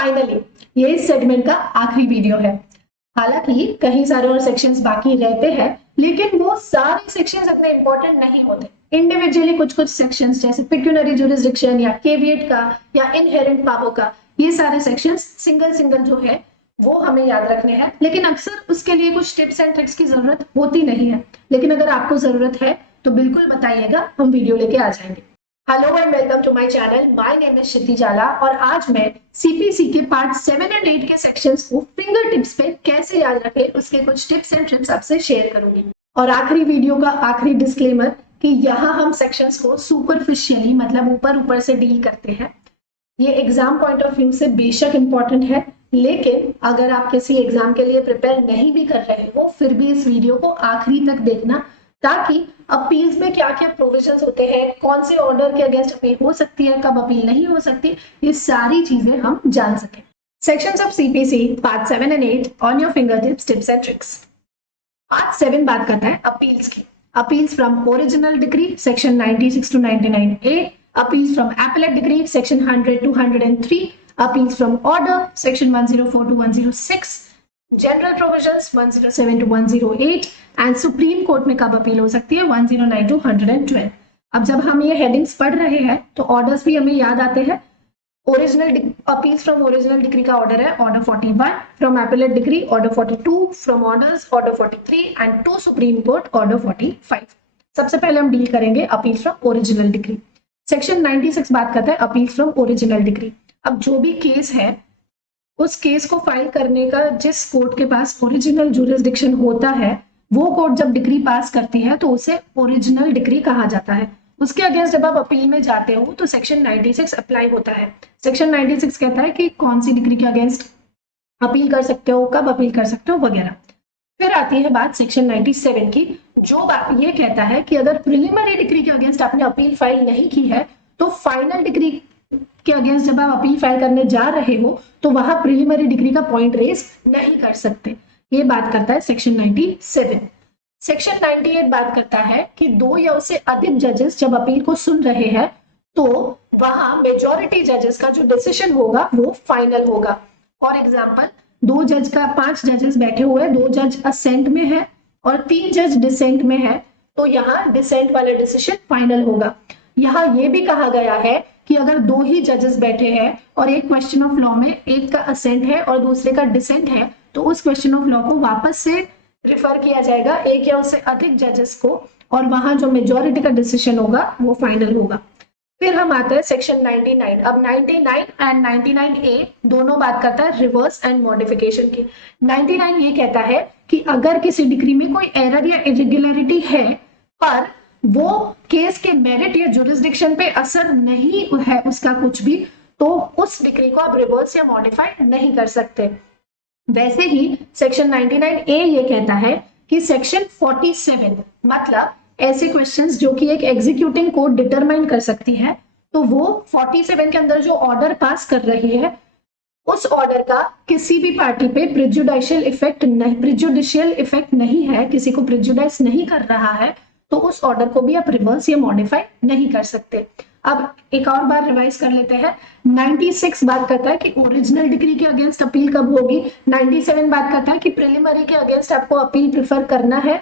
Finally ये इस segment का आखिरी वीडियो है। हालांकि कई सारे और सेक्शंस बाकी रहते हैं, लेकिन वो सारे सेक्शंस इतने इंपॉर्टेंट नहीं होते। इंडिविजुअली कुछ कुछ सेक्शंस जैसे पेक्यूनरी ज्यूरिसडिक्शन या केविएट का या इनहेरेंट पावर का, ये सारे सेक्शंस सिंगल सिंगल जो है वो हमें याद रखने हैं, लेकिन अक्सर उसके लिए कुछ टिप्स एंड ट्रिक्स की जरूरत होती नहीं है। लेकिन अगर आपको जरूरत है तो बिल्कुल बताइएगा, हम वीडियो लेके आ जाएंगे। Hello and welcome to my channel. My name is Kshiti Jala और आज मैं सीपीसी के पार्ट 7 एंड 8 के सेक्शंस को फिंगर टिप्स पे कैसे याद रखें उसके कुछ टिप्स एंड ट्रिक्स आपसे शेयर करूंगी। और आखिरी वीडियो का आखिरी डिस्क्लेमर कि यहाँ हम सेक्शंस को सुपरफिशियली मतलब ऊपर ऊपर से डील करते हैं। ये एग्जाम पॉइंट ऑफ व्यू से बेशक इंपॉर्टेंट है, लेकिन अगर आप किसी एग्जाम के लिए प्रिपेयर नहीं भी कर रहे हो फिर भी इस वीडियो को आखिरी तक देखना, ताकि अपील्स में क्या क्या प्रोविजंस होते हैं, कौन से ऑर्डर के अगेंस्ट अपील हो सकती है, कब अपील नहीं हो सकती, ये सारी चीजें हम जान सकें। Sections of CPC part 7 and 8 on your finger tips and tricks. Part 7 बात करता है अपील्स की। Appeals from original decree section 96 to 99A, appeals from appellate decree section 100 to 103, appeals from order section 104 to 106, general provisions 107 to 108 and supreme court में कब appeal हो सकती है 109 to 112। अब जब हम ये हेडिंग्स पढ़ रहे हैं तो ऑर्डर्स भी हमें याद आते हैं। Original appeals from original decree का ऑर्डर है order 41, from appellate decree order 42, from orders order 43 and to Supreme Court order 45। सबसे पहले हम डील करेंगे appeals from original decree. Section 96 बात करता है अपील्स फ्रॉम ओरिजिनल डिक्री। अब जो भी केस है उस केस को फाइल करने का जिस कोर्ट के पास ओरिजिनल ज्यूरिसडिक्शन होता है, वो कोर्ट जब डिक्री पास करती है तो उसे ओरिजिनल डिक्री कहा जाता है। उसके अगेंस्ट जब आप अपील में जाते हो तो सेक्शन 96 अप्लाई होता है। सेक्शन 96 कहता है कि कौन सी डिक्री के अगेंस्ट अपील कर सकते हो, कब अपील कर सकते हो वगैरह। फिर आती है बात सेक्शन 97 की, जो बात ये कहता है कि अगर प्रिलिमिनरी डिक्री के अगेंस्ट आपने अपील फाइल नहीं की है तो फाइनल डिक्री के अगेंस्ट जब आप अपील फाइल करने जा रहे हो तो वहां प्रिलिमिनरी डिक्री का पॉइंट रेज नहीं कर सकते। ये बात करता है सेक्शन 97। सेक्शन 98 बात करता है कि 2 या उससे अधिक जजेस जब अपील को सुन रहे हैं तो वहां मेजॉरिटी जजेस का जो डिसीजन होगा वो फाइनल होगा। फॉर एग्जाम्पल 5 जजेस बैठे हुए हैं, 2 जज असेंट में है और 3 जज डिसेंट में है, तो यहाँ डिसेंट वाला डिसीजन फाइनल होगा। यहाँ ये भी कहा गया है कि अगर 2 ही जजेस बैठे हैं और एक क्वेश्चन ऑफ लॉ में एक का असेंट है और दूसरे का डिसेंट है तो उस क्वेश्चन ऑफ लॉ को वापस से रिफर किया जाएगा एक या उससे अधिक जजेस को, और वहां जो मेजॉरिटी का डिसीजन होगा वो फाइनल होगा। फिर हम आते हैं सेक्शन 99। अब 99 एंड 99A दोनों बात करता है रिवर्स एंड मॉडिफिकेशन की। 99 ये कहता है कि अगर किसी डिक्री में कोई एरर या इरेगुलरिटी है पर वो केस के मेरिट या जुरिसडिक्शन पे असर नहीं है उसका कुछ भी, तो उस डिक्री को आप रिवर्स या मॉडिफाई नहीं कर सकते। वैसे ही सेक्शन 99A ये कहता है कि सेक्शन 47 मतलब ऐसे क्वेश्चंस जो कि एक एग्जीक्यूटिंग कोर्ट डिटरमाइन कर सकती है, तो वो 47 के अंदर जो ऑर्डर पास कर रही है उस ऑर्डर का किसी भी पार्टी पे प्रिजुडिशियल इफेक्ट नहीं है, किसी को प्रिजुडाइज नहीं कर रहा है, तो उस ऑर्डर को भी आप रिवर्स या मॉडिफाई नहीं कर सकते। अब एक और बार रिवाइज कर लेते हैं। 96 बात करता है कि ओरिजिनल डिक्री के अगेंस्ट अपील कब होगी। 97 बात करता है कि प्रिलिमिनरी के अगेंस्ट आपको अपील प्रिफर करना है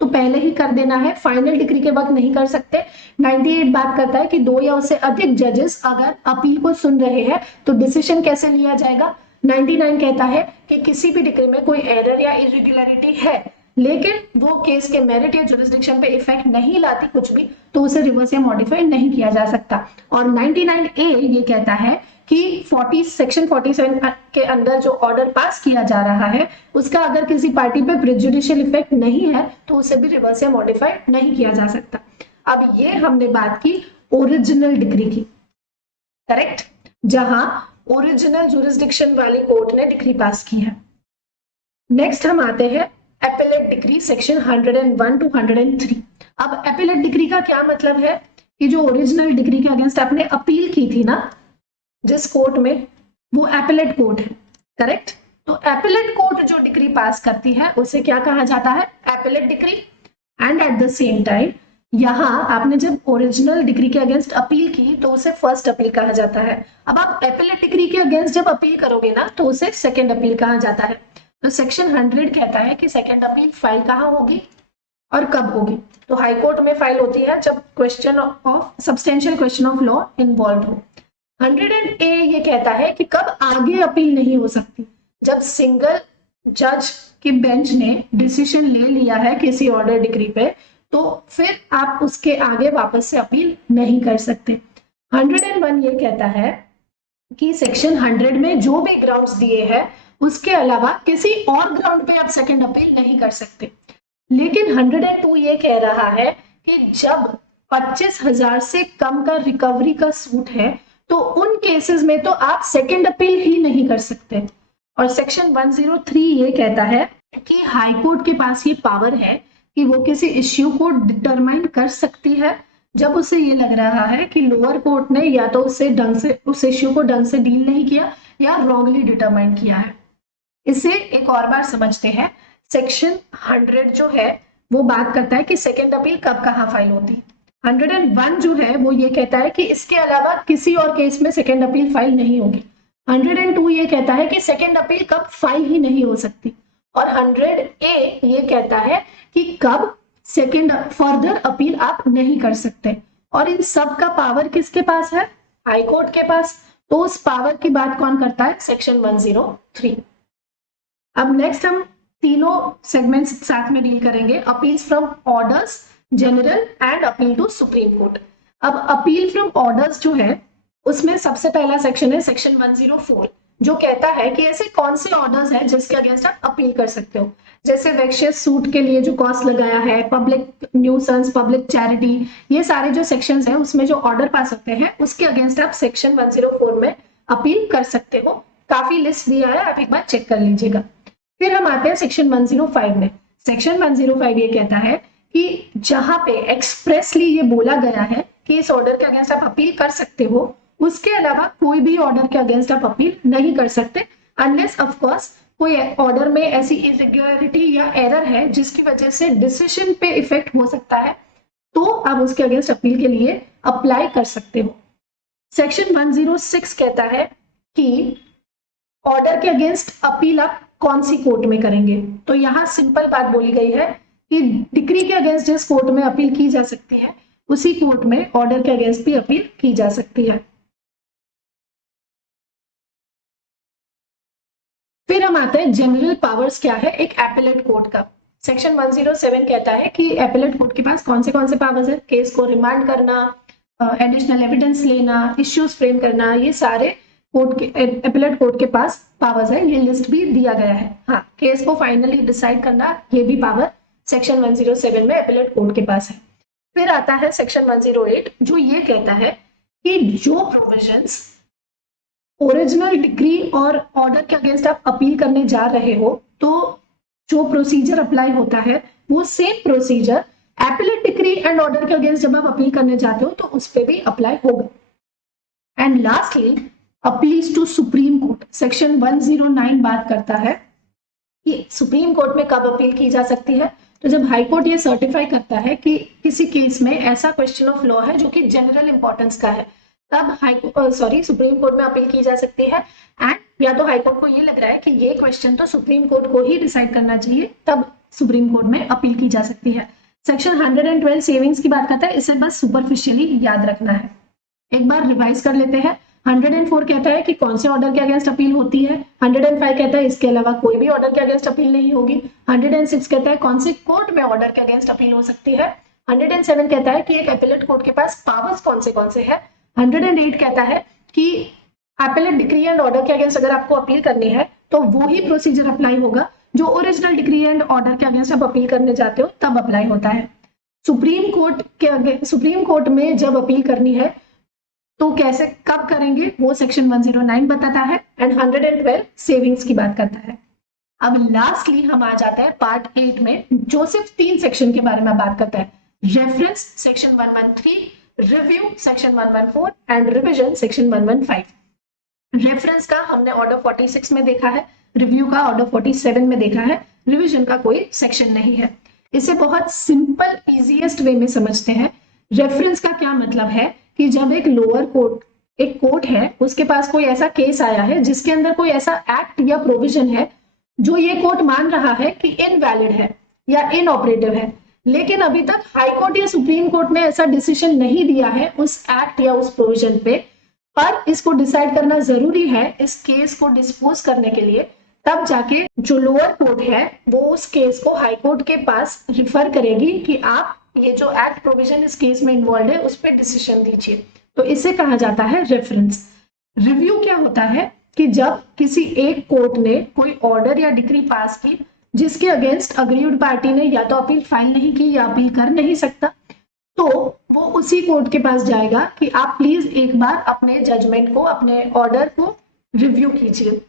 तो पहले ही कर देना है, फाइनल डिक्री के वक्त नहीं कर सकते। 98 बात करता है कि 2 या उससे अधिक जजेस अगर अपील को सुन रहे हैं तो डिसीजन कैसे लिया जाएगा। 99 कहता है कि किसी भी डिक्री में कोई एरर या इरेगुलरिटी है लेकिन वो केस के मेरिट या जुरिसडिक्शन पे इफेक्ट नहीं लाती कुछ भी, तो उसे रिवर्स या मॉडिफाई नहीं किया जा सकता। और 99A ये कहता है कि सेक्शन 47 के अंदर जो ऑर्डर पास किया जा रहा है उसका अगर किसी पार्टी पे प्रेजुडिशियल इफेक्ट नहीं है तो उसे भी रिवर्स या मॉडिफाई नहीं किया जा सकता। अब ये हमने बात की ओरिजिनल डिक्री की, करेक्ट, जहां ओरिजिनल जुरिसडिक्शन वाली कोर्ट ने डिक्री पास की है। नेक्स्ट हम आते हैं एपेलेट डिक्री सेक्शन 101 to 103। अब एपेलेट डिक्री का क्या मतलब है कि जो ओरिजिनल डिक्री के अगेंस्ट आपने अपील की थी ना जिस कोर्ट में, वो एपेलेट कोर्ट है, करेक्ट। तो एपेलेट कोर्ट जो डिक्री पास करती है उसे क्या कहा जाता है, appellate decree. And at the same time यहाँ आपने जब ओरिजिनल डिग्री के अगेंस्ट अपील की तो उसे फर्स्ट अपील कहा जाता है। अब आप एपेलेट डिग्री के अगेंस्ट जब अपील करोगे ना तो उसे सेकेंड अपील कहा जाता है। तो सेक्शन 100 कहता है कि सेकेंड अपील फाइल कहाँ होगी और कब होगी। तो हाई कोर्ट में फाइल होती है जब question of substantial question of law involve हो। 100A ये कहता है कि कब आगे अपील नहीं हो सकती, जब सिंगल जज की बेंच ने डिसीजन ले लिया है किसी ऑर्डर डिग्री पे तो फिर आप उसके आगे वापस से अपील नहीं कर सकते। 101 ये कहता है कि सेक्शन 100 में जो भी ग्राउंड्स दिए हैं उसके अलावा किसी और ग्राउंड पे आप सेकंड अपील नहीं कर सकते। लेकिन 102 ये कह रहा है कि जब 25,000 से कम का रिकवरी का सूट है तो उन केसेस में तो आप सेकंड अपील ही नहीं कर सकते। और सेक्शन 103 ये कहता है कि हाई कोर्ट के पास ये पावर है कि वो किसी इश्यू को डिटरमाइन कर सकती है जब उसे ये लग रहा है कि लोअर कोर्ट ने या तो उस इश्यू को ढंग से डील नहीं किया या रॉन्गली डिटरमाइन किया है। इसे एक और बार समझते हैं। सेक्शन 100 जो है वो बात करता है कि सेकेंड अपील कब कहाँ फाइल होती है। 101 जो है वो ये कहता है कि इसके अलावा किसी और केस में सेकेंड अपील फाइल नहीं होगी। 102 ये कहता है कि सेकेंड अपील कब फाइल ही नहीं हो सकती। और 100A ये कहता है कि कब सेकेंड फर्दर अपील आप नहीं कर सकते। और इन सब का पावर किसके पास है? हाई कोर्ट के पास। तो उस पावर की बात कौन करता है? सेक्शन 103। अब नेक्स्ट हम तीनों सेगमेंट्स साथ में डील करेंगे, appeals from orders, general and appeal to Supreme Court. अब अपील फ्रॉम ऑर्डर्स जो है उसमें सबसे पहला सेक्शन है सेक्शन 104 जो कहता है कि ऐसे कौन से ऑर्डर्स हैं जिसके अगेंस्ट आप अपील कर सकते हो। जैसे वेक्शियस सूट के लिए जो कॉस्ट लगाया है, पब्लिक न्यूसेंस, पब्लिक चैरिटी, ये सारे जो सेक्शंस हैं उसमें जो ऑर्डर पास होते हैं उसके अगेंस्ट आप सेक्शन 104 में अपील कर सकते हो। काफी लिस्ट दिया है, आप एक बार चेक कर लीजिएगा। फिर हम आते हैं सेक्शन 105 में। सेक्शन 105 ये कहता है कि जहां पे एक्सप्रेसली ये बोला गया है कि इस ऑर्डर के अगेंस्ट आप अपील कर सकते हो, उसके अलावा कोई भी ऑर्डर के अगेंस्ट आप अपील नहीं कर सकते अनलेस ऑफ कोर्स कोई ऑर्डर में ऐसी इरेगुलरिटी या एरर है जिसकी वजह से डिसीजन पे इफेक्ट हो सकता है, तो आप उसके अगेंस्ट अपील के लिए अप्लाई कर सकते हो। सेक्शन 106 कहता है कि ऑर्डर के अगेंस्ट अपील आप कौन सी कोर्ट में करेंगे। तो यहाँ सिंपल बात बोली गई है कि डिक्री के अगेंस्ट जिस कोर्ट में अपील की जा सकती है उसी कोर्ट में ऑर्डर के अगेंस्ट भी अपील की जा सकती है। फिर हम आते हैं जनरल पावर्स क्या है एक एपेलेट कोर्ट का। सेक्शन 107 कहता है कि एपेलेट कोर्ट के पास कौन से पावर्स है। केस को रिमांड करना, एडिशनल एविडेंस लेना, इश्यूज फ्रेम करना, ये सारे कोर्ट के एपेलेट कोर्ट के पास पावर्स है। ये लिस्ट भी दिया गया है। हाँ, केस को फाइनली डिसाइड करना, ये भी पावर सेक्शन 107 में एपेलेट कोर्ट के पास है। फिर आता है सेक्शन 108 जो ये कहता है कि जो प्रोविजंस ओरिजिनल डिग्री और ऑर्डर के अगेंस्ट आप अपील करने जा रहे हो तो जो प्रोसीजर अप्लाई होता है वो same procedure appellate degree and order के अगेंस्ट जब आप अपील करने जाते हो तो उस पर भी अप्लाई होगा। And lastly appeals to Supreme Court. Section 109 बात करता है कि सुप्रीम कोर्ट में कब अपील की जा सकती है। तो जब हाई कोर्ट ये सर्टिफाई करता है कि किसी केस में ऐसा क्वेश्चन ऑफ लॉ है जो कि जनरल इंपॉर्टेंस का है, तब सुप्रीम कोर्ट में अपील की जा सकती है। एंड या तो हाई कोर्ट को ये लग रहा है कि ये क्वेश्चन तो सुप्रीम कोर्ट को ही डिसाइड करना चाहिए, तब सुप्रीम कोर्ट में अपील की जा सकती है। सेक्शन 112 सेविंग्स की बात करता है, इसे बस सुपरफिशियली याद रखना है। एक बार रिवाइज कर लेते हैं। 104 कहता है कि कौन से ऑर्डर के अगेंस्ट अपील होती है। 105 कहता है इसके अलावा कोई भी ऑर्डर के अगेंस्ट अपील नहीं होगी। 106 कहता है कौन से कोर्ट में ऑर्डर के अगेंस्ट अपील हो सकती है। 107 कहता है कि एक एपेलेट कोर्ट के पास पावर्स कौन से है। 108 कहता है कि एपेलेट डिक्री एंड ऑर्डर के अगेंस्ट अगर आपको अपील करनी है तो वो ही प्रोसीजर अप्लाई होगा जो ओरिजिनल डिक्री एंड ऑर्डर के अगेंस्ट आप अपील करने जाते हो तब अप्लाई होता है। सुप्रीम कोर्ट में जब अपील करनी है तो कैसे कब करेंगे वो सेक्शन 109 बताता है। एंड 112 सेविंग्स की बात करता है। अब लास्टली हम आ जाते हैं पार्ट 8 में जो सिर्फ 3 सेक्शन के बारे में बात करता है। Reference section 113, review section 114 and revision section 115। Reference का हमने ऑर्डर 46 में देखा है, रिव्यू का ऑर्डर 47 में देखा है, रिविजन का कोई सेक्शन नहीं है। इसे बहुत सिंपल इजीएस्ट वे में समझते हैं। रेफरेंस का क्या मतलब है कि जब एक लोअर कोर्ट, एक कोर्ट है, उसके पास कोई ऐसा केस आया है जिसके अंदर कोई ऐसा एक्ट या प्रोविजन है जो ये कोर्ट मान रहा है कि इनवैलिड है या इनऑपरेटिव है, लेकिन अभी तक हाई कोर्ट या सुप्रीम कोर्ट ने ऐसा डिसीजन नहीं दिया है उस एक्ट या उस प्रोविजन पे, पर इसको डिसाइड करना जरूरी है इस केस को डिस्पोज करने के लिए, तब जाके जो लोअर कोर्ट है वो उस केस को हाई कोर्ट के पास रिफर करेगी कि आप ये जो एक्ट प्रोविजन इस केस में इन्वॉल्व है उस पर डिसीजन दीजिए। तो इसे कहा जाता है रेफरेंस। रिव्यू क्या होता है कि जब किसी एक कोर्ट ने कोई ऑर्डर या डिक्री पास की जिसके अगेंस्ट अग्रीव्ड पार्टी ने या तो अपील फाइल नहीं की या अपील कर नहीं सकता, तो वो उसी कोर्ट के पास जाएगा कि आप प्लीज एक बार अपने जजमेंट को, अपने ऑर्डर को रिव्यू कीजिए।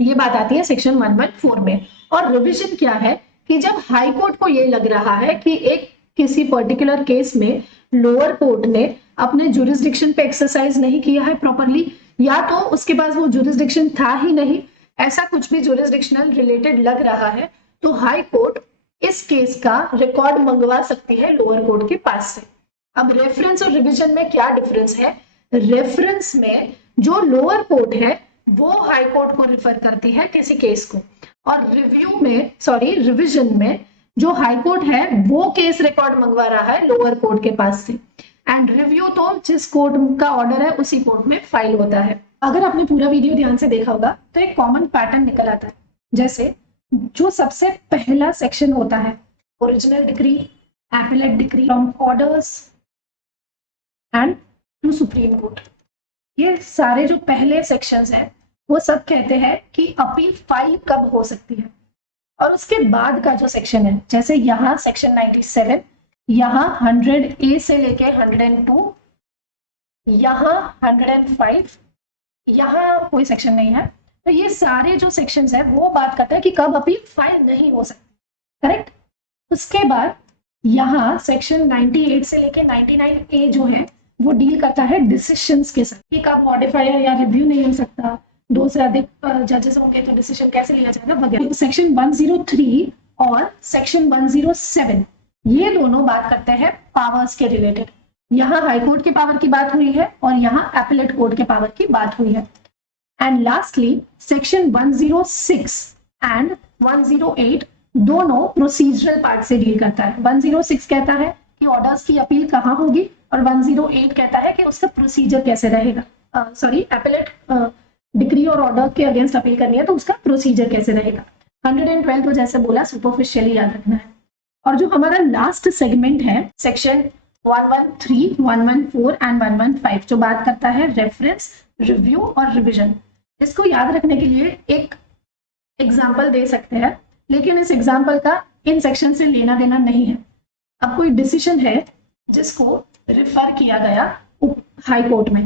ये बात आती है सेक्शन 114 में। और रिवीजन क्या है कि जब हाई कोर्ट को ये लग रहा है कि एक किसी पर्टिकुलर केस में लोअर कोर्ट ने अपने जुरिस्डिक्शन पे एक्सरसाइज नहीं किया है प्रॉपरली, या तो उसके पास वो जुरिस्डिक्शन था ही नहीं, ऐसा कुछ भी जुरिस्डिक्शनल रिलेटेड लग रहा है, तो हाई कोर्ट इस केस का रिकॉर्ड मंगवा सकती है लोअर कोर्ट के पास से। अब रेफरेंस और रिवीजन में क्या डिफरेंस है? रेफरेंस में जो लोअर कोर्ट है वो हाई कोर्ट को रिफर करती है किसी केस को, और रिवीजन में जो हाई कोर्ट है वो केस रिकॉर्ड मंगवा रहा है लोअर कोर्ट के पास से, एंड रिव्यू तो जिस कोर्ट का ऑर्डर है उसी कोर्ट में फाइल होता है। अगर आपने पूरा वीडियो ध्यान से देखा होगा तो एक कॉमन पैटर्न निकल आता है। जैसे जो सबसे पहला सेक्शन होता है, original decree, appellate decree from orders and to Supreme Court, ये सारे जो पहले सेक्शंस हैं वो सब कहते हैं कि अपील फाइल कब हो सकती है। और उसके बाद का जो सेक्शन है, जैसे यहाँ सेक्शन 97, यहाँ 100A से लेके 102, यहाँ 105, यहाँ कोई सेक्शन नहीं है, तो ये सारे जो सेक्शंस है वो बात करते हैं कि कब अपील फाइल नहीं हो सकती, करेक्ट। उसके बाद यहाँ सेक्शन 98 से लेके 99A जो है वो डील करता है डिसीजंस के साथ कि कब मॉडिफायर या रिव्यू नहीं हो सकता, 2 से अधिक जजेस होंगे तो डिसीजन कैसे लिया जाएगा वगैरह। सेक्शन 103 और सेक्शन 107 ये दोनों बात करते हैं पावर्स के रिलेटेड। यहाँ हाई कोर्ट के पावर की बात हुई है और यहाँ एपेलेट कोर्ट के पावर की बात हुई है। एंड लास्टली सेक्शन 106 एंड 108 दोनों प्रोसीजरल पार्ट से डील करता है। 106 कहता है कि ऑर्डर्स की अपील कहाँ होगी, और 108 कहता है कि उसका प्रोसीजर कैसे रहेगा। एपेलेट डिक्री और ऑर्डर के अगेंस्ट अपील करनी है तो उसका प्रोसीजर कैसे रहेगा। 112 तो जैसे बोला सुपरफिशियली याद रखना है। और जो हमारा लास्ट सेगमेंट है सेक्शन 113, 114 एंड 115 जो बात करता है रेफरेंस, रिव्यू और रिवीजन। इसको याद रखने के लिए एक एग्जाम्पल दे सकते हैं, लेकिन इस एग्जाम्पल का इन सेक्शन से लेना देना नहीं है। अब कोई डिसीजन है जिसको रिफर किया गया हाई कोर्ट में,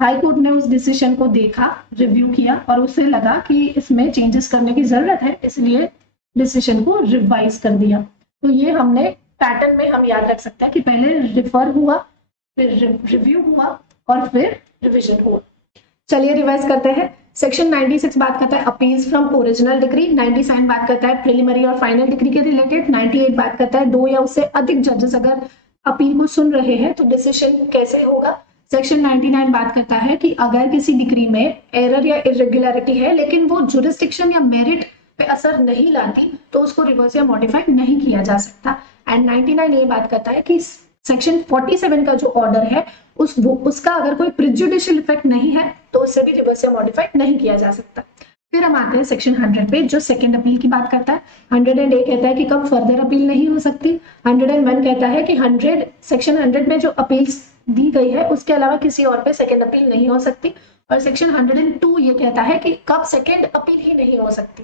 हाई कोर्ट ने उस डिसीजन को देखा, रिव्यू किया और उसे लगा कि इसमें चेंजेस करने की जरूरत है, इसलिए डिसीजन को रिवाइज कर दिया। तो ये हमने पैटर्न में हम याद रख सकते हैं कि पहले रिफर हुआ, फिर रिव्यू हुआ और फिर रिवीजन हुआ। चलिए रिवाइज करते हैं। सेक्शन 96 बात करता है अपील्स फ्रॉम ओरिजिनल डिक्री, 97 बात करता है प्रिलिमिनरी और फाइनल डिक्री के रिलेटेड, 98 बात करता है 2 या उससे अधिक जजेस अगर अपील को सुन रहे हैं तो डिसीजन कैसे होगा। सेक्शन 99 बात करता है कि अगर किसी डिक्री में एरर या इरेगुलरिटी है लेकिन वो जुरिस्डिक्शन या मेरिट पे असर नहीं लाती तो उसको रिवर्स या मॉडिफाई नहीं किया जा सकता। एंड 99 ये बात करता है कि सेक्शन 47 का जो ऑर्डर है उसका अगर कोई प्रिजुडिशियल इफेक्ट नहीं है तो उससे भी रिवर्स या मॉडिफाई नहीं किया जा सकता। फिर हम आते हैं सेक्शन 100 पे जो सेकंड अपील की बात करता है। 101 कहता है कि कब फर्दर अपील नहीं हो सकती। 101 कहता है कि सेक्शन 100 में जो अपील दी गई है उसके अलावा किसी और पे सेकंड अपील नहीं हो सकती। और सेक्शन 102 ये कहता है कि कब सेकंड अपील ही नहीं हो सकती।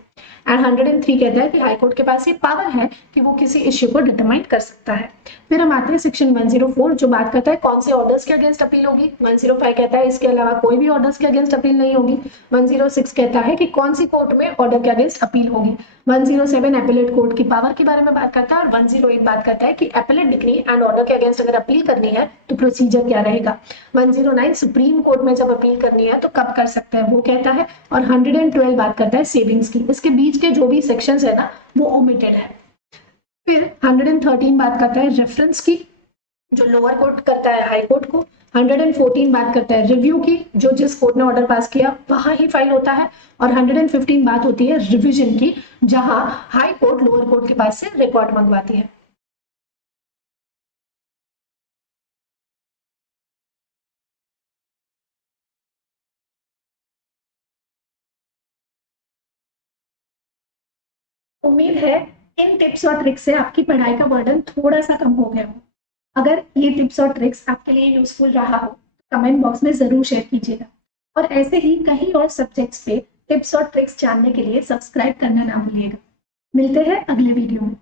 एंड 103 कहता है कि हाईकोर्ट के पास ये पावर है कि वो किसी इश्यू को डिटरमाइन कर सकता है। फिर हम आते हैं सेक्शन 104 जो बात करता है कौन से ऑर्डर्स के अगेंस्ट अपील होगी। 105 कहता है इसके अलावा कोई भी ऑर्डर्स के अगेंस्ट अपील नहीं होगी। 106 कहता है कि कौन सी कोर्ट में ऑर्डर के अगेंस्ट अपील होगी। 107 एपेलेट कोर्ट की पावर के बारे में बात करता है और 108 बात करता है कि एपेलेट डिक्री एंड ऑर्डर के अगेंस्ट अगर अपील करनी है तो प्रोसीजर क्या रहेगा। 109 सुप्रीम कोर्ट में जब अपील करनी है तो कब कर सकते हैं वो कहता है। और 112 बात करता है सेविंग्स की। इसके बीच के जो भी सेक्शंस है ना वो ओमिटेड है। फिर 113 बात करता है रेफरेंस की, जो लोअर कोर्ट करता है हाई कोर्ट को। 114 बात करता है रिव्यू की, जो जिस कोर्ट ने ऑर्डर पास किया वहां ही फाइल होता है। और 115 बात होती है रिवीजन की, जहां हाई कोर्ट लोअर कोर्ट के पास से रिकॉर्ड मंगवाती है। उम्मीद है इन टिप्स और ट्रिक्स से आपकी पढ़ाई का बर्डन थोड़ा सा कम हो गया हो। अगर ये टिप्स और ट्रिक्स आपके लिए यूजफुल रहा हो तो कमेंट बॉक्स में जरूर शेयर कीजिएगा। और ऐसे ही कहीं और सब्जेक्ट्स पे टिप्स और ट्रिक्स जानने के लिए सब्सक्राइब करना ना भूलिएगा। मिलते हैं अगले वीडियो में।